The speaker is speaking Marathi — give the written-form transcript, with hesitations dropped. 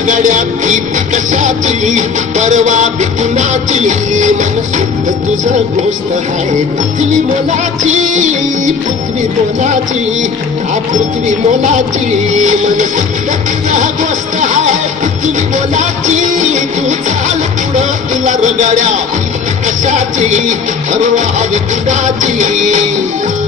रगड्या भीती कशाची परवा बिकुनाची मन सुद्धा तुझं गोष्ट आहे पृथ्वी मोलाची पृथ्वी मोलाची हा पृथ्वी मोलाची मन सुद्धा तुझं गोष्ट आहे पृथ्वी मोलाची तू चाल पुढं तुला रगड्या कशाची परवा बिकुनाची